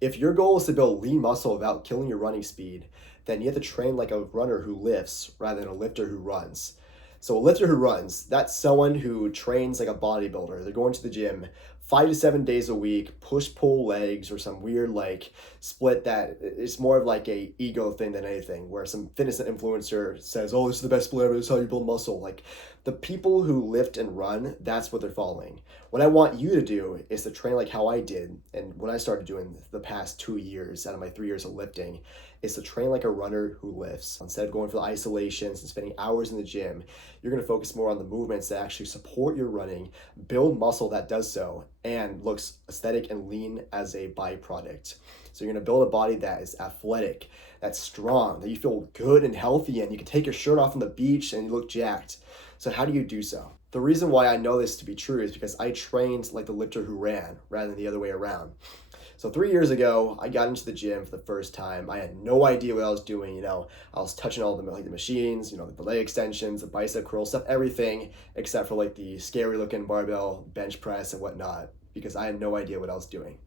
If your goal is to build lean muscle without killing your running speed, then you have to train like a runner who lifts rather than a lifter who runs. So a lifter who runs, that's someone who trains like a bodybuilder. They're going to the gym 5 to 7 days a week, push pull legs or some weird like split that it's more of like a ego thing than anything, where some fitness influencer says, "Oh, this is the best split ever. This is how you build muscle." Like the people who lift and run, that's what they're following. What I want you to do is to train like how I did, and what I started doing the past 2 years out of my 3 years of lifting, is to train like a runner who lifts. Instead of going for the isolations and spending hours in the gym, you're going to focus more on the movements that actually support your running, build muscle that does so, and looks aesthetic and lean as a byproduct. So you're going to build a body that is athletic, that's strong, that you feel good and healthy, and you can take your shirt off on the beach and you look jacked. So how do you do so? The reason why I know this to be true is because I trained like the lifter who ran rather than the other way around. So 3 years ago, I got into the gym for the first time. I had no idea what I was doing. I was touching all the like the machines, the leg extensions, the bicep curl stuff, everything except for like the scary looking barbell bench press and whatnot, because I had no idea what I was doing.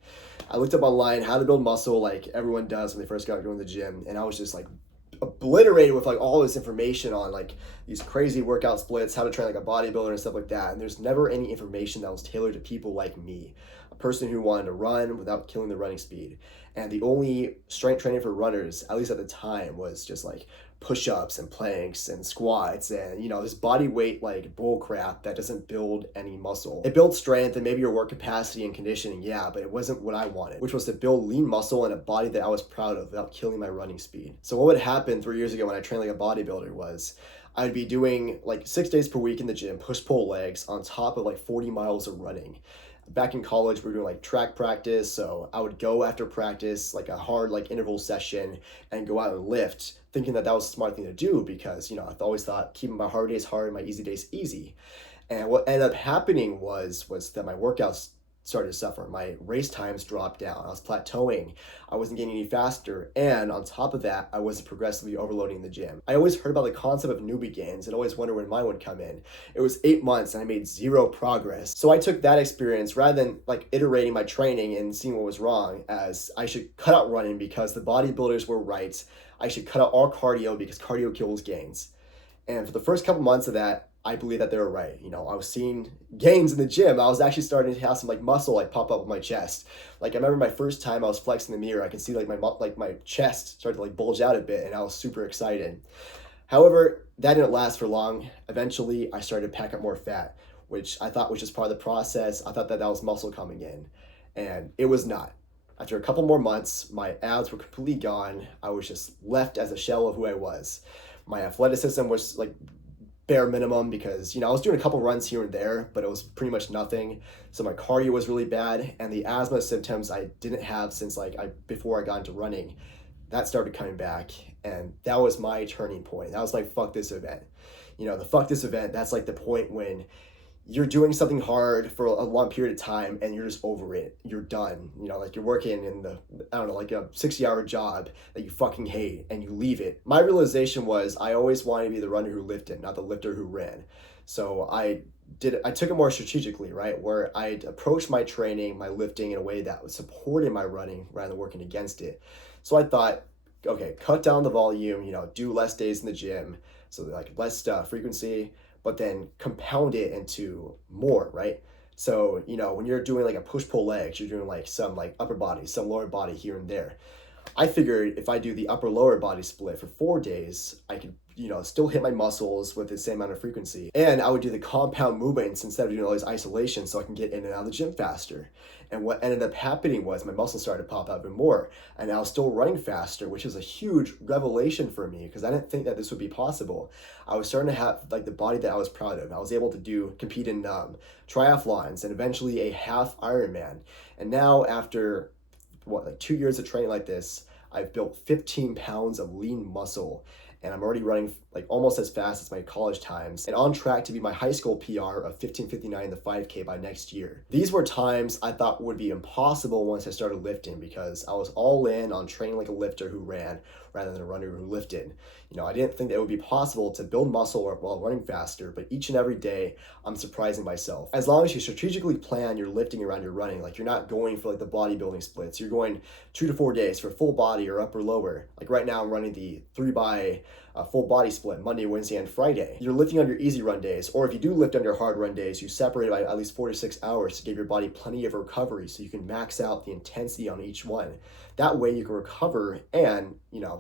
I looked up online how to build muscle like everyone does when they first got going to the gym, and I was just like obliterated with like all this information on like these crazy workout splits, how to train like a bodybuilder and stuff like that. And there's never any information that was tailored to people like me, a person who wanted to run without killing the running speed. And the only strength training for runners, at least at the time, was just like push-ups and planks and squats and this body weight like bull crap that doesn't build any muscle. It builds strength and maybe your work capacity and conditioning, yeah, but it wasn't what I wanted, which was to build lean muscle and a body that I was proud of without killing my running speed. So what would happen 3 years ago when I trained like a bodybuilder was I'd be doing like 6 days per week in the gym, push pull legs on top of like 40 miles of running. Back in college, we were doing like track practice, so I would go after practice like a hard like interval session and go out and lift, thinking that that was a smart thing to do because I've always thought keeping my hard days hard and my easy days easy. And what ended up happening was that my workouts started to suffer. My race times dropped down. I was plateauing. I wasn't getting any faster. And on top of that, I wasn't progressively overloading the gym. I always heard about the concept of newbie gains and always wondered when mine would come in. It was 8 months and I made zero progress. So I took that experience rather than like iterating my training and seeing what was wrong as I should cut out running because the bodybuilders were right. I should cut out all cardio because cardio kills gains. And for the first couple months of that, I believe that they were right. I was seeing gains in the gym. I was actually starting to have some like muscle like pop up on my chest. Like I remember my first time I was flexing the mirror, I could see like my chest started to like bulge out a bit, and I was super excited. However, that didn't last for long. Eventually, I started to pack up more fat, which I thought was just part of the process. I thought that that was muscle coming in, and it was not. After a couple more months, my abs were completely gone. I was just left as a shell of who I was. My athleticism was like bare minimum because I was doing a couple runs here and there, but it was pretty much nothing. So my cardio was really bad, and the asthma symptoms I didn't have since like I before I got into running, that started coming back, and that was my turning point. That was my fuck this event. The fuck this event, that's like the point when you're doing something hard for a long period of time and you're just over it. You're done. Like you're working in I don't know, like a 60-hour job that you fucking hate and you leave it. My realization was I always wanted to be the runner who lifted, not the lifter who ran. So I took it more strategically, right? Where I'd approach my training, my lifting in a way that was supporting my running rather than working against it. So I thought, okay, cut down the volume, do less days in the gym. So like less frequency, but then compound it into more, right? So, when you're doing like a push pull legs, you're doing like some like upper body, some lower body here and there. I figured if I do the upper lower body split for 4 days, I could, still hit my muscles with the same amount of frequency. And I would do the compound movements instead of doing all these isolations so I can get in and out of the gym faster. And what ended up happening was my muscles started to pop out even more. And I was still running faster, which was a huge revelation for me because I didn't think that this would be possible. I was starting to have like the body that I was proud of. I was able to compete in triathlons and eventually a half Ironman. And now after like 2 years of training like this, I've built 15 pounds of lean muscle. and I'm already running like almost as fast as my college times and on track to be my high school PR of 15:59 in the 5K by next year. These were times I thought would be impossible once I started lifting because I was all in on training like a lifter who ran rather than a runner who lifted. I didn't think that it would be possible to build muscle while running faster, but each and every day I'm surprising myself. As long as you strategically plan your lifting around your running, like you're not going for like the bodybuilding splits, you're going 2 to 4 days for full body or upper lower. Like right now I'm running the 3 by full body split Monday, Wednesday, and Friday. You're lifting on your easy run days, or if you do lift on your hard run days, you separate it by at least 4 to 6 hours to give your body plenty of recovery so you can max out the intensity on each one. That way you can recover and,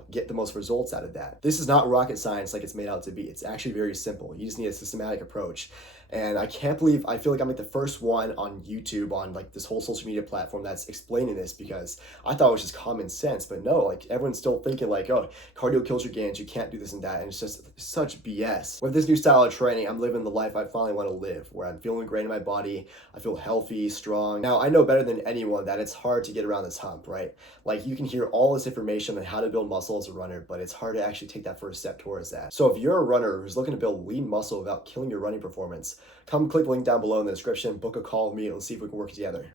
get the most results out of that. This is not rocket science like it's made out to be. It's actually very simple. You just need a systematic approach. And I can't believe, I feel like I'm like the first one on YouTube, on like this whole social media platform that's explaining this, because I thought it was just common sense, but no, like everyone's still thinking like, oh, cardio kills your gains, you can't do this and that, and it's just such BS. With this new style of training, I'm living the life I finally want to live, where I'm feeling great in my body, I feel healthy, strong. Now, I know better than anyone that it's hard to get around this hump, right? Like you can hear all this information on how to build muscle as a runner, but it's hard to actually take that first step towards that. So if you're a runner who's looking to build lean muscle without killing your running performance, come click the link down below in the description, book a call with me, and let's see if we can work together.